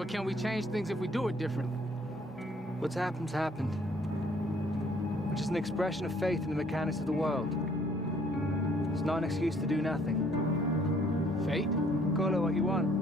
But can we change things if we do it differently? What's happened's happened. Which is an expression of faith in the mechanics of the world. It's not an excuse to do nothing. Fate? Call it what you want.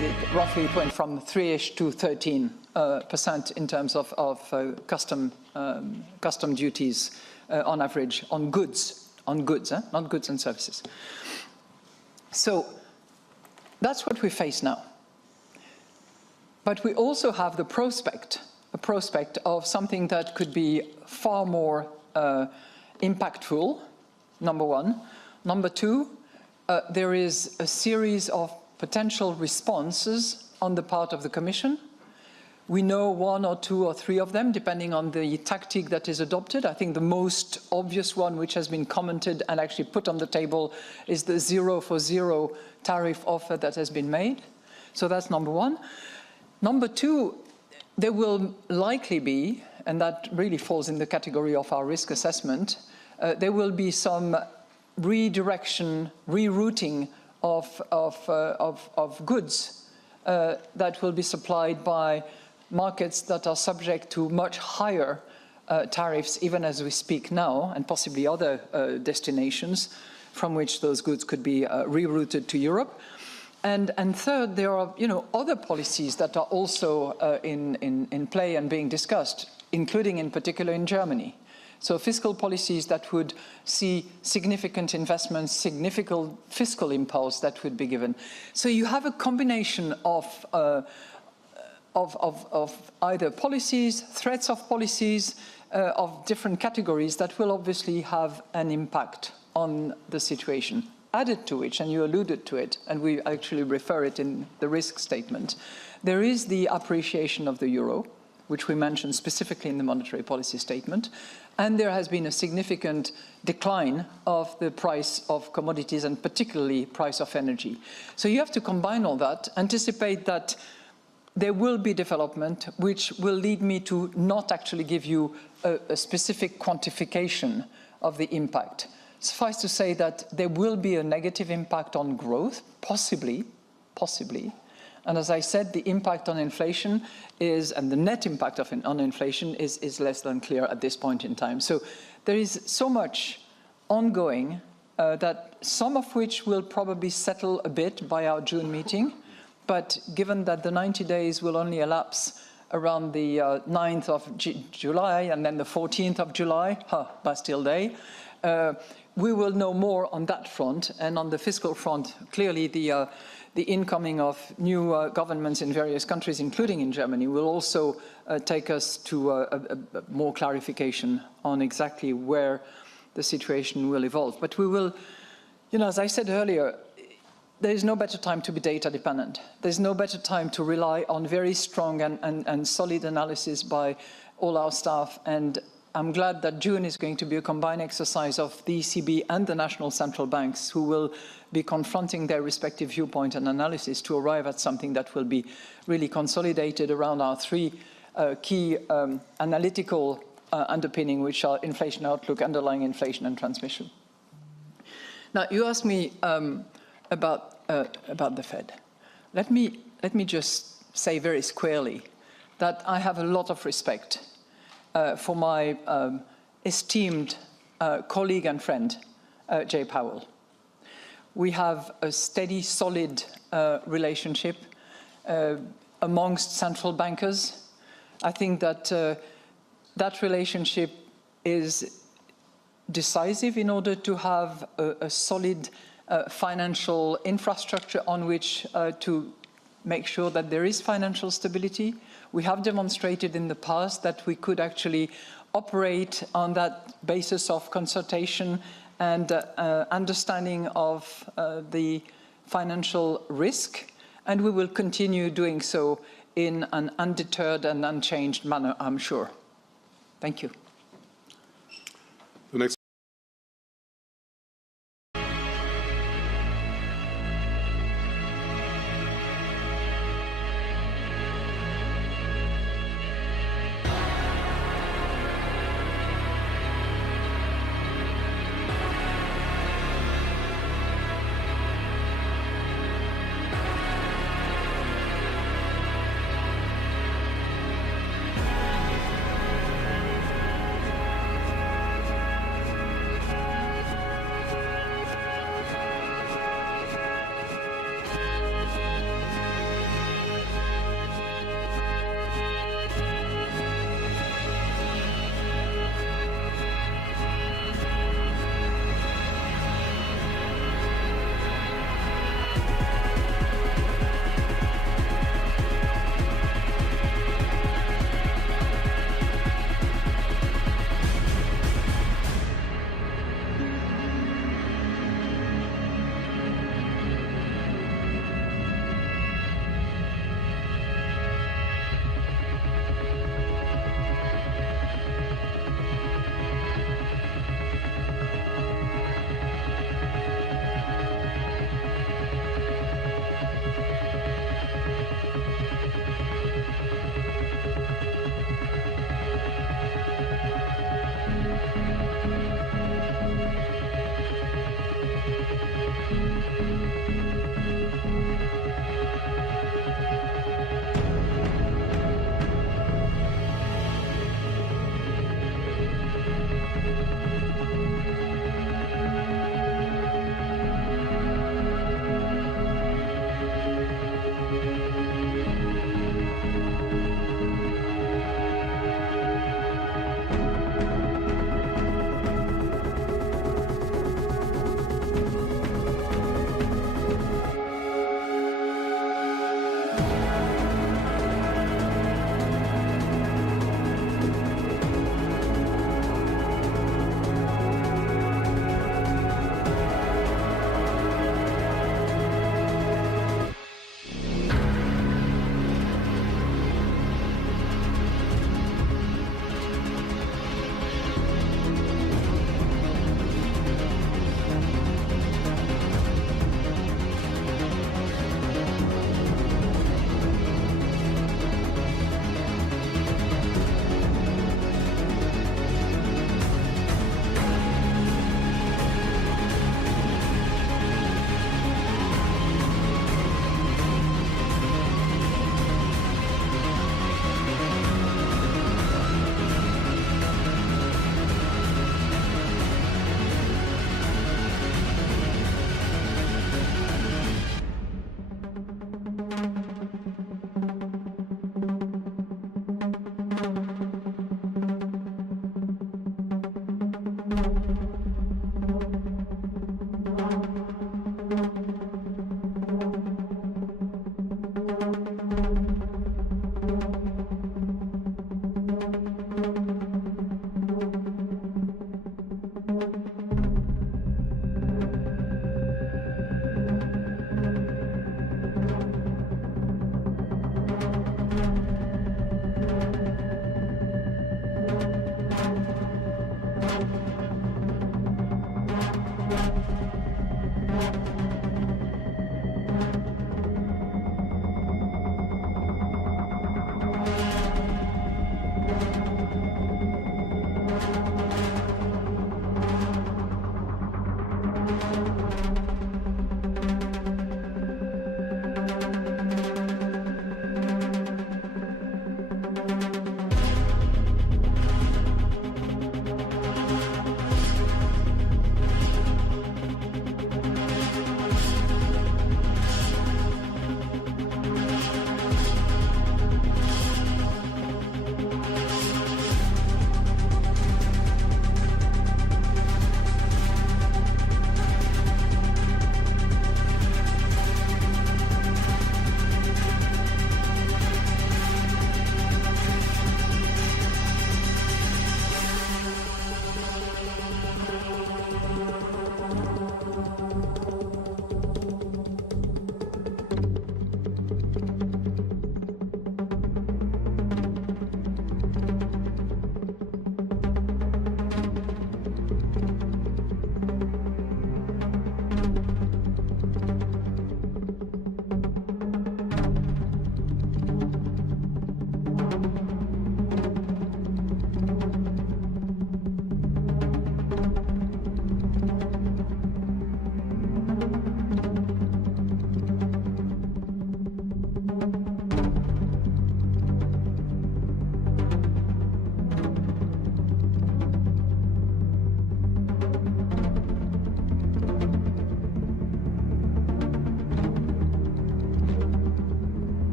It roughly went from 3-ish to 13% in terms of custom duties on average on goods, not goods and services. So that's what we face now. But we also have the prospect of something that could be far more impactful, number one. Number two, there is a series of potential responses on the part of the Commission. We know one or two or three of them, depending on the tactic that is adopted. I think the most obvious one, which has been commented and actually put on the table, is the 0 for 0 tariff offer that has been made. So that's number one. Number two, there will likely be, and that really falls in the category of our risk assessment, there will be some redirection, rerouting of goods that will be supplied by markets that are subject to much higher tariffs, even as we speak now, and possibly other destinations from which those goods could be rerouted to Europe. And third, there are other policies that are also in play and being discussed, including in particular in Germany. So fiscal policies that would see significant investments, significant fiscal impulse that would be given. So you have a combination of either policies, threats of policies, of different categories that will obviously have an impact on the situation. Added to which, and you alluded to it, and we actually refer it in the risk statement, there is the appreciation of the euro, which we mentioned specifically in the monetary policy statement, and there has been a significant decline of the price of commodities and particularly price of energy. So you have to combine all that, anticipate that there will be development which will lead me to not actually give you a specific quantification of the impact. Suffice to say that there will be a negative impact on growth, possibly. And as I said, the impact on inflation and the net impact on inflation is less than clear at this point in time. So there is so much ongoing that some of which will probably settle a bit by our June meeting. But given that the 90 days will only elapse around the 9th of July and then the 14th of July, Bastille Day, we will know more on that front. And on the fiscal front, clearly the incoming of new governments in various countries, including in Germany, will also take us to a more clarification on exactly where the situation will evolve. But we will, as I said earlier, there is no better time to be data dependent. There's no better time to rely on very strong and solid analysis by all our staff. And I'm glad that June is going to be a combined exercise of the ECB and the national central banks, who will be confronting their respective viewpoint and analysis to arrive at something that will be really consolidated around our three key analytical underpinning, which are inflation outlook, underlying inflation, and transmission. Now, you asked me about the Fed. Let me just say very squarely that I have a lot of respect for my esteemed colleague and friend, Jay Powell. We have a steady, solid relationship amongst central bankers. I think that that relationship is decisive in order to have a solid financial infrastructure on which to make sure that there is financial stability. We have demonstrated in the past that we could actually operate on that basis of consultation and understanding of the financial risk, and we will continue doing so in an undeterred and unchanged manner, I'm sure. Thank you. The next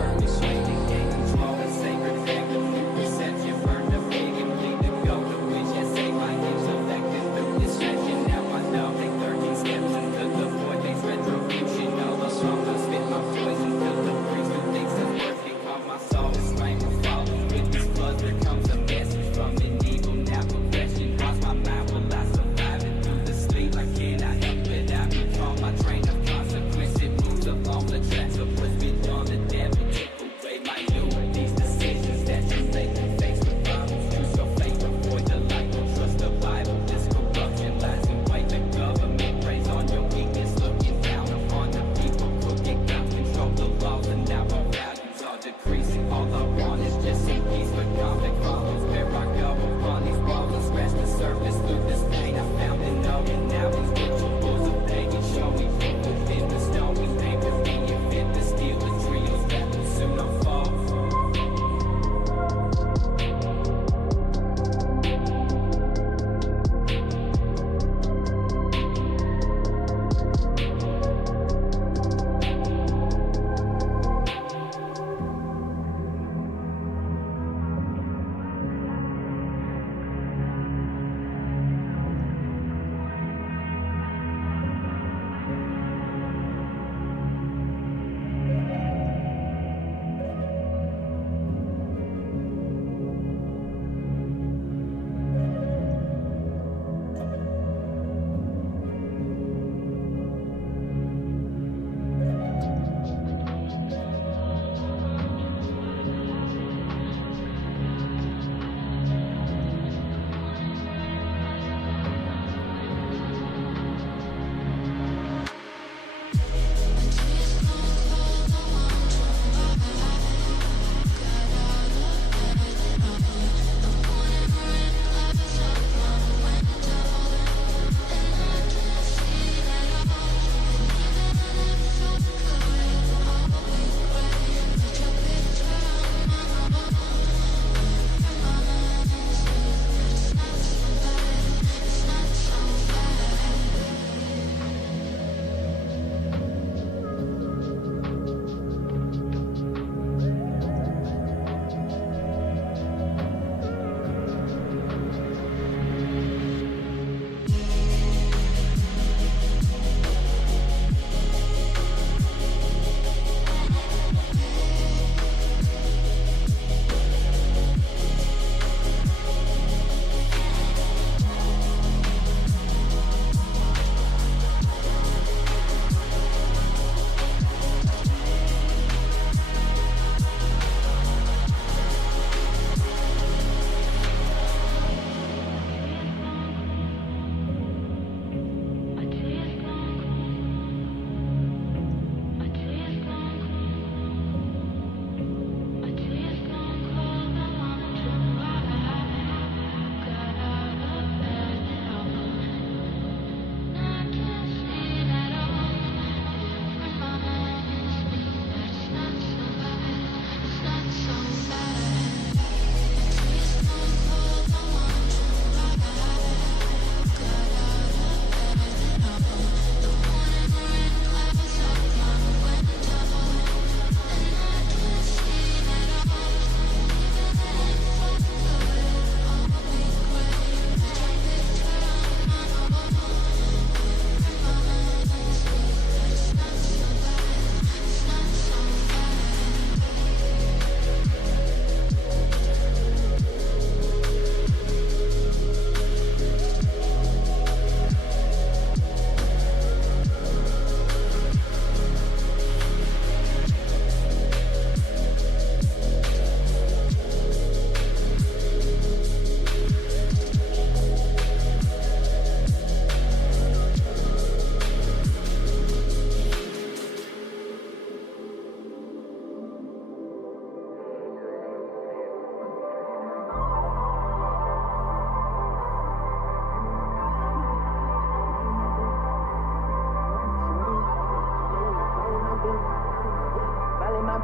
Permission, gain control and sacred fact. Perception, burn the big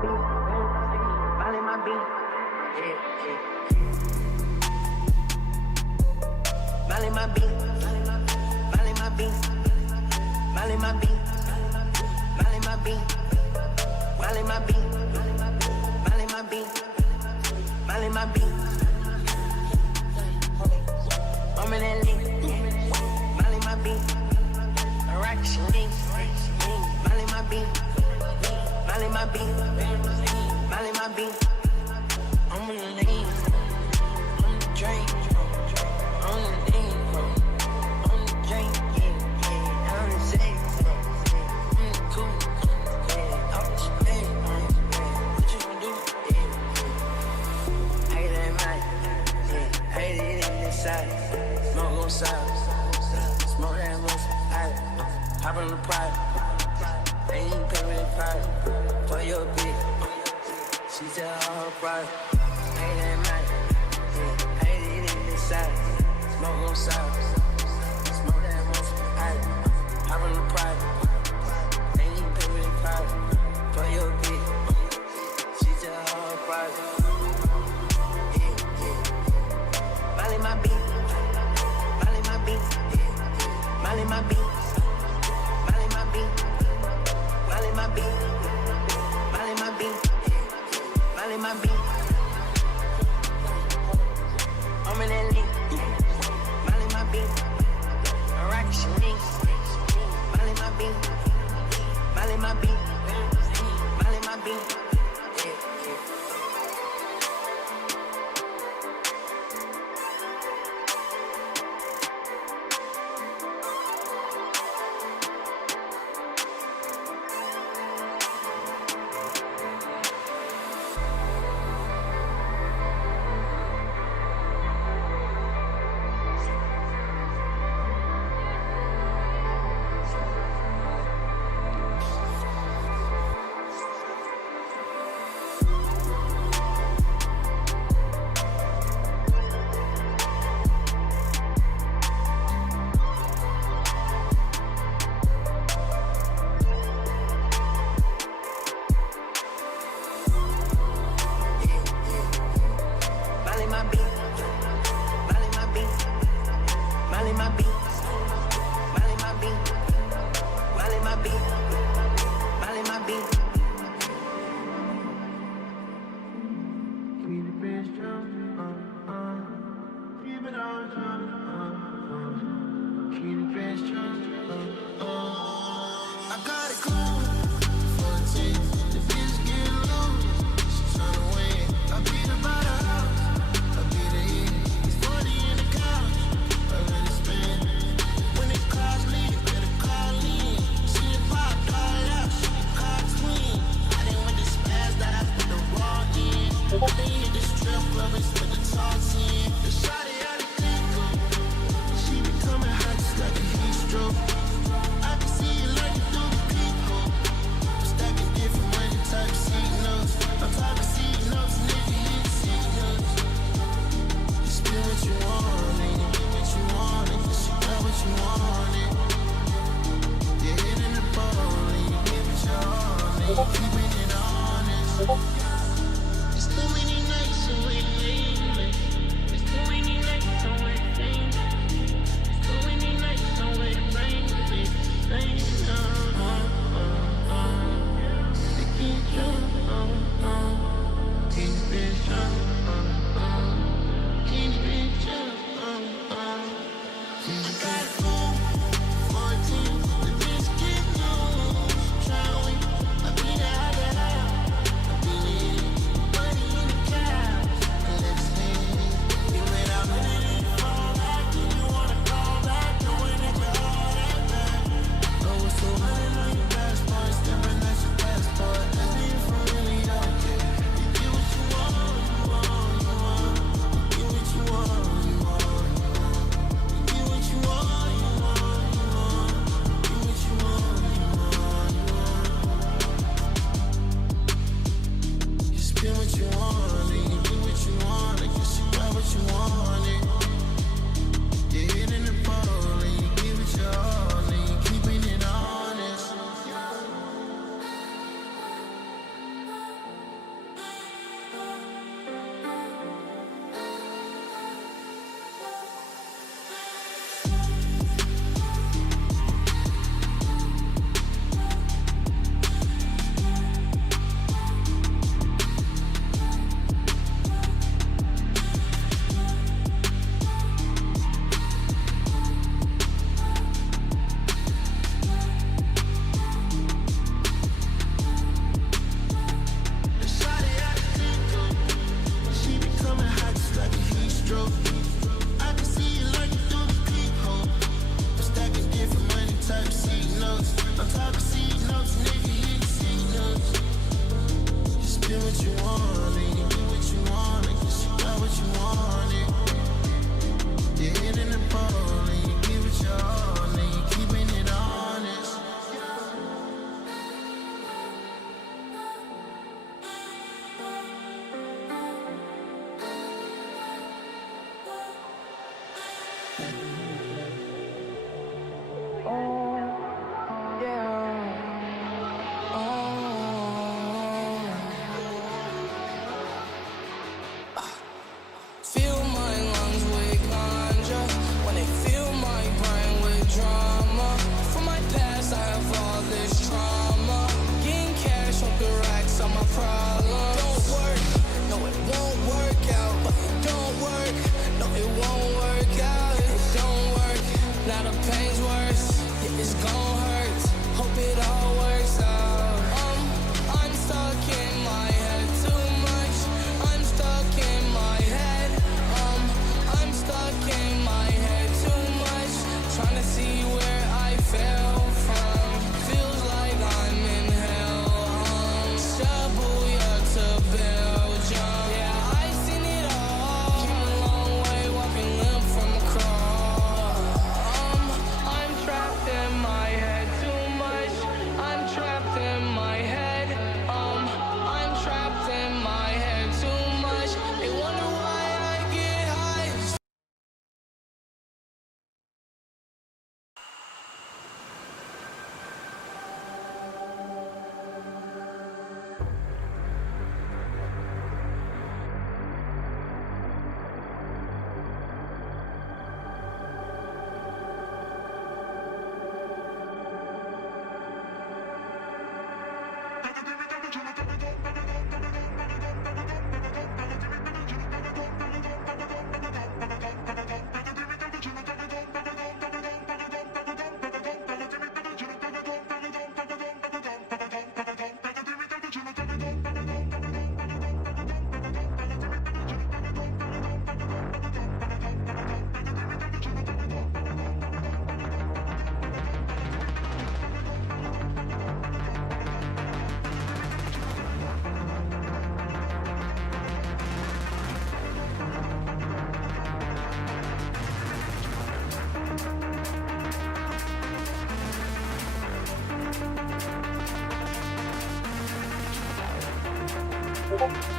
beat, minding my beat, yeah, yeah. Minding my beat, minding my beat, minding my beat, minding my beat, minding my beat, minding my beat, minding my beat. I'm in that league, minding my beat, action league, minding my beat, minding my beat, minding my beat. I'm in the league, on the drink, on the lean, on the drink, yeah, on the safe, on the cool, yeah, out the spade, what you gonna do? Yeah, hate that night, yeah, hate it in the side, smoke on side, smoke that most, hop on the pride, ain't even pay with the pride, for your bitch, she tell all her pride, hate that night, yeah, hate it in the side, smoke on side, smoke that most, hop on the pride, ain't even pay with the pride, for your bitch, she tell all her pride, yeah, yeah, Molly my beat, Molly my beat, Molly my beat. Molly my beat, Molly my beat, Molly my beat. I'm in that league, Molly my beat, action league, Molly my beat, Molly my beat, Molly my beat. I can see you like you do the people. Stacking different Everybody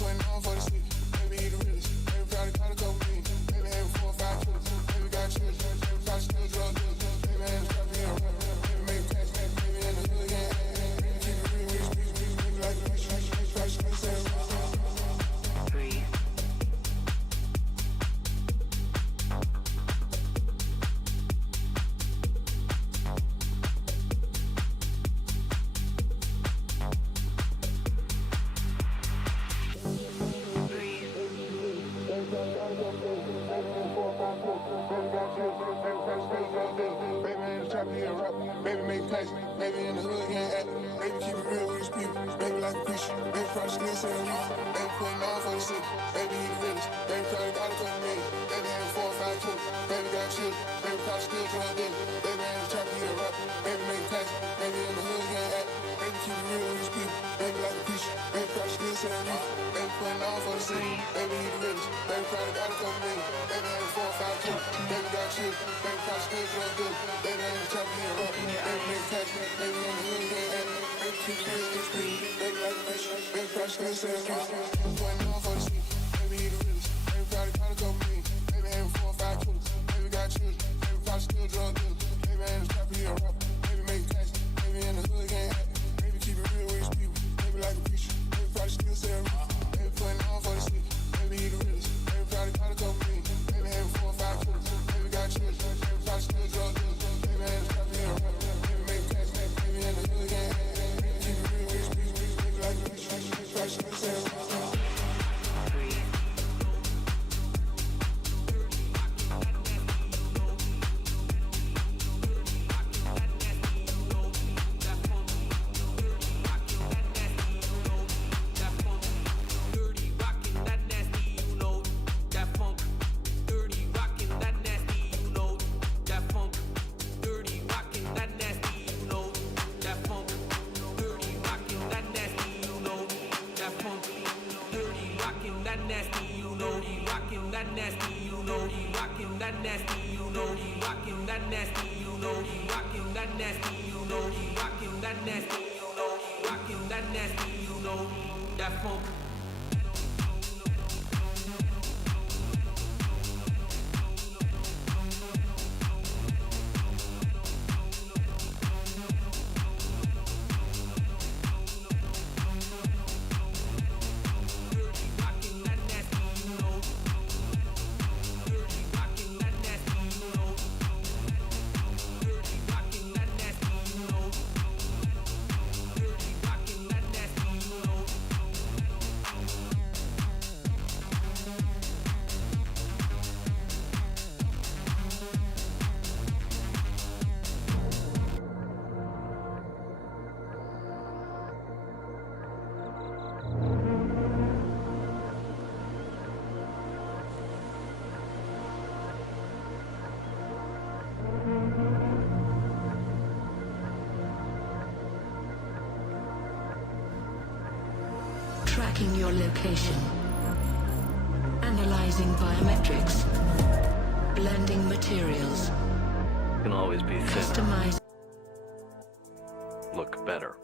putting on for the city. Baby, he the realest. Everybody gotta go with me. Baby, tax, maybe in the hood getting at, maybe keep it real with these people, maybe like a preacher, maybe probably still selling youth, maybe putting on for the city, maybe he the realest, maybe probably got a couple million, maybe having 4 or 5 kids, maybe got children, maybe probably still drug dealing, maybe ain't trying to get a rap, maybe make tax, maybe in the hood getting at, maybe keep it real with these people, maybe like a preacher, maybe probably still selling youth, maybe putting on for the city, maybe he the realest, maybe probably got a couple million, maybe having 4 or 5 kids, maybe got children, maybe probably still drug dealing, maybe ain't trying to get a rap, maybe make tax, maybe in the hood getting at, maybe keep it real with these people, maybe like a preacher, maybe probably still selling youth, maybe putting on for the city, maybe he the realest, maybe probably got a couple million, maybe having 4 or 5 kids, maybe got children, maybe probably still drug dealing, maybe ain't trying to get a rap, maybe make tax, maybe in the hood getting at, maybe keep it real with these people, maybe like a preacher, maybe probably still selling youth, maybe putting on for the city, maybe he the realest, maybe probably got a couple million, maybe having 4 or 5 kids, maybe got children, maybe probably still drug dealing, maybe ain't trying to get a rap, maybe make tax, maybe in the hood getting at, maybe keep it real with these people, maybe like a preacher, maybe probably still selling youth. Tracking your location. Analyzing biometrics. Blending materials. Can always be thinner. Customize. Look better.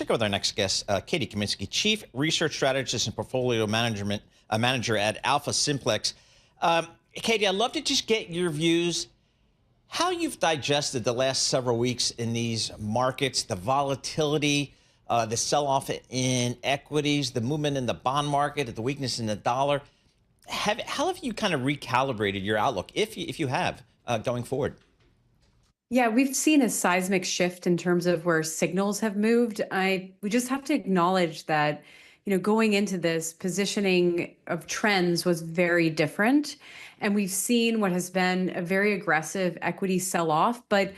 check out with our next guest, Katie Kaminsky, Chief Research Strategist and Portfolio Manager at Alpha Simplex. Katie, I'd love to just get your views, how you've digested the last several weeks in these markets, the volatility, the sell-off in equities, the movement in the bond market, the weakness in the dollar. How have you kind of recalibrated your outlook, if you have, going forward? Yeah, we've seen a seismic shift in terms of where signals have moved. We just have to acknowledge that, going into this, positioning of trends was very different. And we've seen what has been a very aggressive equity sell-off. But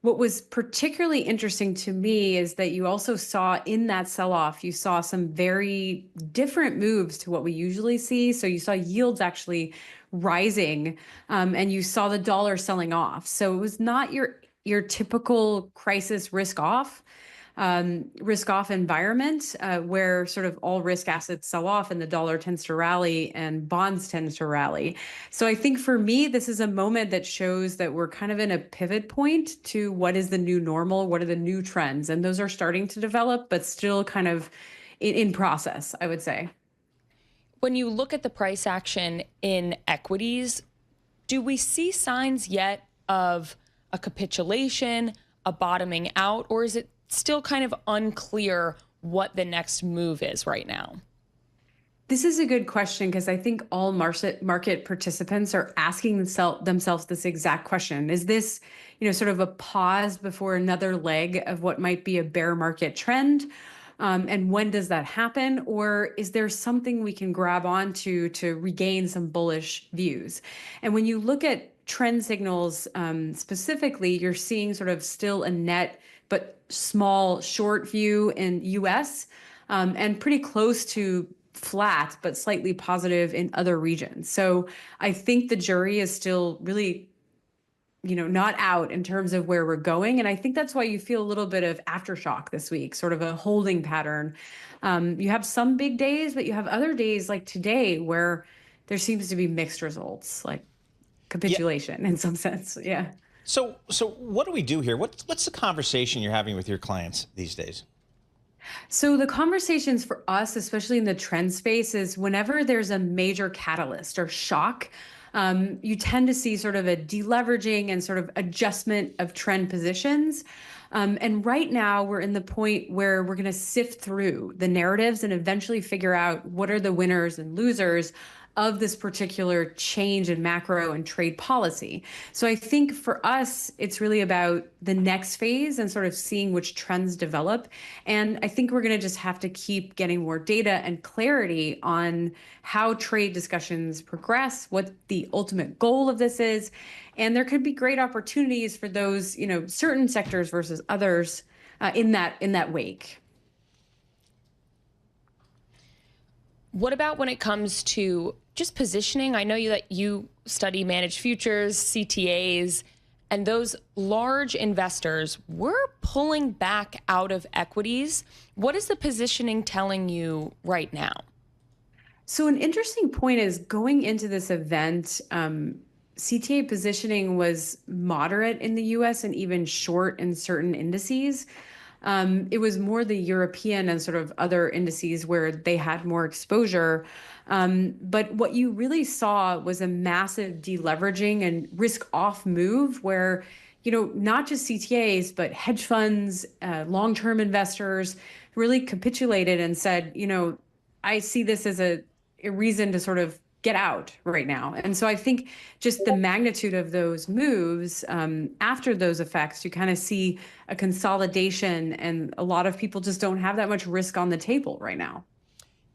what was particularly interesting to me is that you also saw in that sell-off, you saw some very different moves to what we usually see. So you saw yields actually rising, and you saw the dollar selling off. So it was not your typical crisis risk off environment, where sort of all risk assets sell off and the dollar tends to rally and bonds tend to rally. So I think for me, this is a moment that shows that we're kind of in a pivot point to what is the new normal, what are the new trends, and those are starting to develop, but still kind of in process, I would say. When you look at the price action in equities, do we see signs yet of a capitulation, a bottoming out, or is it still kind of unclear what the next move is right now? This is a good question because I think all market participants are asking themselves this exact question. Is this, sort of a pause before another leg of what might be a bear market trend? And when does that happen? Or is there something we can grab onto to regain some bullish views? And when you look at trend signals specifically, you're seeing sort of still a net but small short view in US, and pretty close to flat but slightly positive in other regions. So I think the jury is still really not out in terms of where we're going. And I think that's why you feel a little bit of aftershock this week, sort of a holding pattern. You have some big days, but you have other days like today where there seems to be mixed results, like capitulation in some sense. Yeah. So what do we do here? What's the conversation you're having with your clients these days? So the conversations for us, especially in the trend space, is whenever there's a major catalyst or shock, you tend to see sort of a deleveraging and sort of adjustment of trend positions. And right now we're in the point where we're going to sift through the narratives and eventually figure out what are the winners and losers of this particular change in macro and trade policy. So I think for us, it's really about the next phase and sort of seeing which trends develop. And I think we're going to just have to keep getting more data and clarity on how trade discussions progress, what the ultimate goal of this is. And there could be great opportunities for those, certain sectors versus others in that wake. What about when it comes to just positioning? I know that you study managed futures, CTAs, and those large investors were pulling back out of equities. What is the positioning telling you right now? So an interesting point is going into this event, CTA positioning was moderate in the US and even short in certain indices. It was more the European and sort of other indices where they had more exposure. But what you really saw was a massive deleveraging and risk off move where, not just CTAs, but hedge funds, long-term investors really capitulated and said, I see this as a reason to sort of get out right now. And so I think just the magnitude of those moves, after those effects, you kind of see a consolidation, and a lot of people just don't have that much risk on the table right now.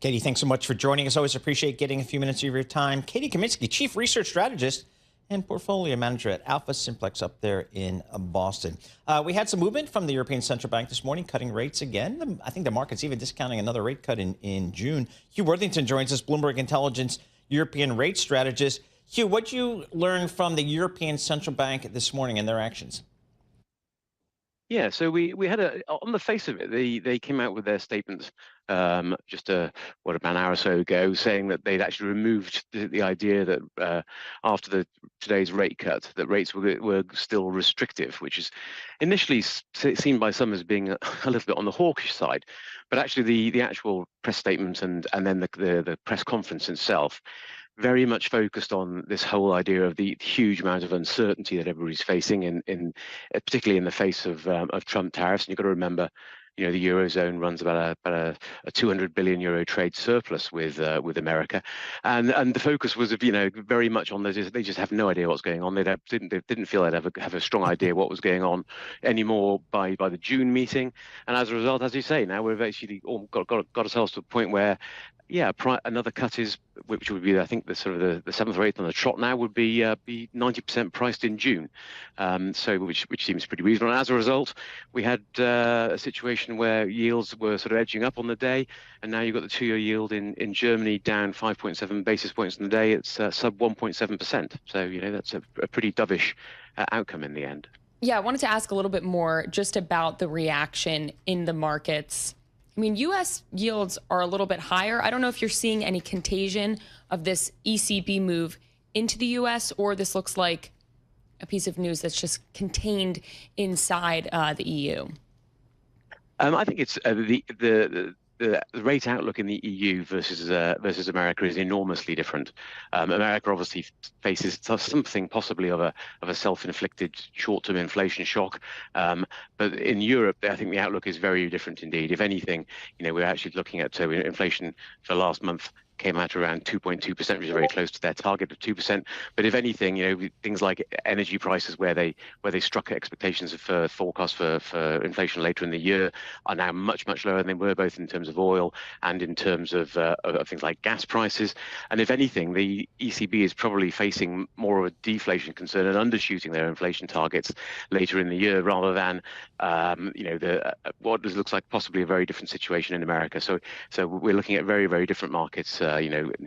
Katie, thanks so much for joining us. Always appreciate getting a few minutes of your time. Katie Kaminsky, Chief Research Strategist and Portfolio Manager at Alpha Simplex up there in Boston. We had some movement from the European Central Bank this morning, cutting rates again. I think the market's even discounting another rate cut in June. Hugh Worthington joins us, Bloomberg Intelligence European rate strategist. Hugh, what did you learn from the European Central Bank this morning and their actions? Yeah, so we had on the face of it, they came out with their statement just about an hour or so ago, saying that they'd actually removed the idea that after today's rate cut, that rates were still restrictive, which is initially seen by some as being a little bit on the hawkish side, but actually the actual press statement and then the press conference itself very much focused on this whole idea of the huge amount of uncertainty that everybody's facing, particularly in the face of Trump tariffs. And you've got to remember, the eurozone runs about a 200 billion euro trade surplus with America, and the focus was very much on they just have no idea what's going on. They didn't feel they'd have a strong idea what was going on anymore by the June meeting, and as a result, as you say, now we've actually got ourselves to a point where. Yeah, another cut which would be, I think, the sort of the seventh or eighth on the trot now would be 90% priced in June, so which seems pretty reasonable. And as a result, we had a situation where yields were sort of edging up on the day, and now you've got the two-year yield in Germany down 5.7 basis points on the day. It's sub 1.7%. So that's a pretty dovish outcome in the end. Yeah, I wanted to ask a little bit more just about the reaction in the markets. I mean, U.S. yields are a little bit higher. I don't know if you're seeing any contagion of this ECB move into the U.S., or this looks like a piece of news that's just contained inside the EU. I think it's the rate outlook in the EU versus America is enormously different. America obviously faces something possibly of a self-inflicted short-term inflation shock, but in Europe, I think the outlook is very different indeed. If anything, we're actually looking at inflation for last month came out around 2.2%, which is very close to their target of 2%. But if anything, things like energy prices, where they struck expectations for forecasts for inflation later in the year, are now much lower than they were, both in terms of oil and in terms of things like gas prices. And if anything, the ECB is probably facing more of a deflation concern and undershooting their inflation targets later in the year, rather than what looks like possibly a very different situation in America. So we're looking at very different markets.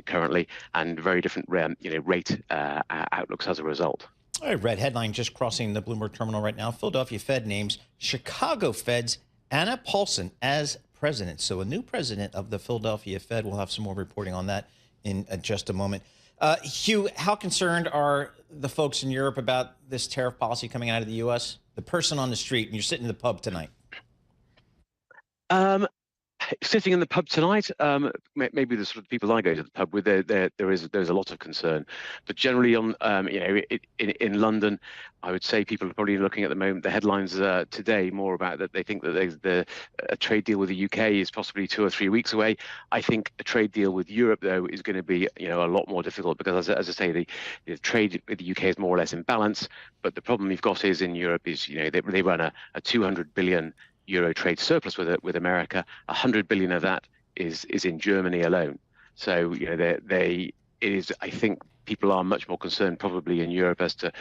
Currently, and very different rate outlooks as a result. All right, red headline just crossing the Bloomberg terminal right now. Philadelphia Fed names Chicago Fed's Anna Paulson as president. So a new president of the Philadelphia Fed. We'll have some more reporting on that in just a moment. Hugh, how concerned are the folks in Europe about this tariff policy coming out of the U.S.? The person on the street, and you're sitting in the pub tonight. Sitting in the pub tonight, maybe the sort of people I go to the pub with, there's a lot of concern, but generally in London, I would say people are probably looking at the moment. The headlines today more about that they think that a trade deal with the UK is possibly 2 or 3 weeks away. I think a trade deal with Europe, though, is going to be a lot more difficult, because as I say, the trade with the UK is more or less in balance. But the problem you've got is in Europe is they run a 200 billion euro trade surplus with America. 100 billion of that is in Germany alone. So it is, I think, people are much more concerned probably in Europe as to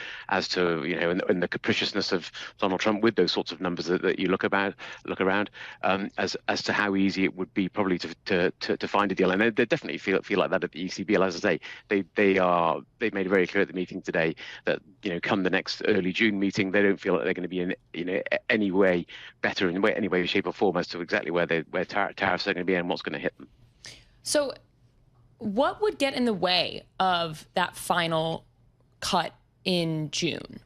in the capriciousness of Donald Trump with those sorts of numbers that you look around as to how easy it would be probably to find a deal. And they definitely feel like that at the ECB. As I say, they've made it very clear at the meeting today that come the next early June meeting, they don't feel like they're going to be in any way better in any way, shape or form as to exactly where tariffs are going to be and what's going to hit them. So what would get in the way of that final cut in June?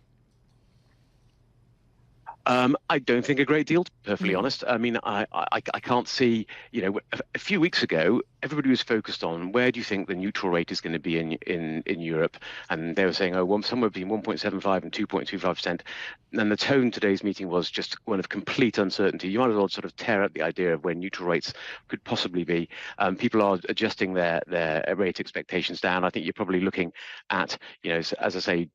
I don't think a great deal, to be perfectly honest. I mean, I can't see, a few weeks ago, everybody was focused on where do you think the neutral rate is going to be in Europe? And they were saying, somewhere between 1.75 and 2.25%. And the tone today's meeting was just one of complete uncertainty. You might as well sort of tear up the idea of where neutral rates could possibly be. People are adjusting their rate expectations down. I think you're probably looking at, as I say,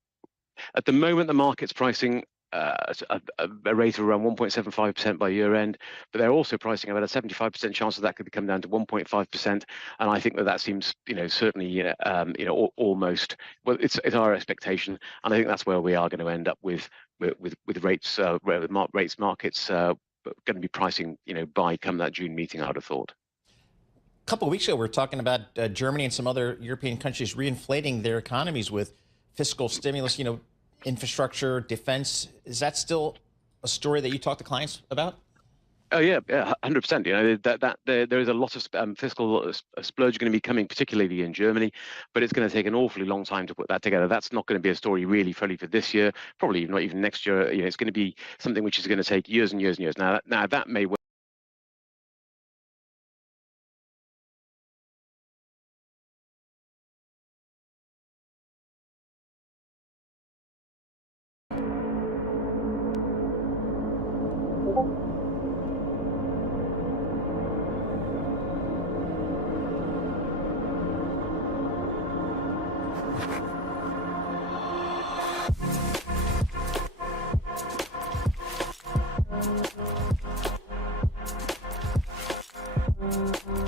at the moment, the market's pricing a rate of around 1.75% by year end, but they're also pricing about a 75% chance that could come down to 1.5%. And I think that seems, certainly, almost, well, it's our expectation, and I think that's where we are going to end up with rates, markets going to be pricing, by come that June meeting, I'd have thought. A couple of weeks ago, we were talking about Germany and some other European countries reinflating their economies with fiscal stimulus, infrastructure, defense. Is that still a story that you talk to clients about? Oh yeah, 100%. You know that there is a lot of fiscal splurge going to be coming, particularly in Germany, but it's going to take an awfully long time to put that together. That's not going to be a story really fully for this year, probably not even next year. You know, it's going to be something which is going to take years and years and years. Now that may well Thank you.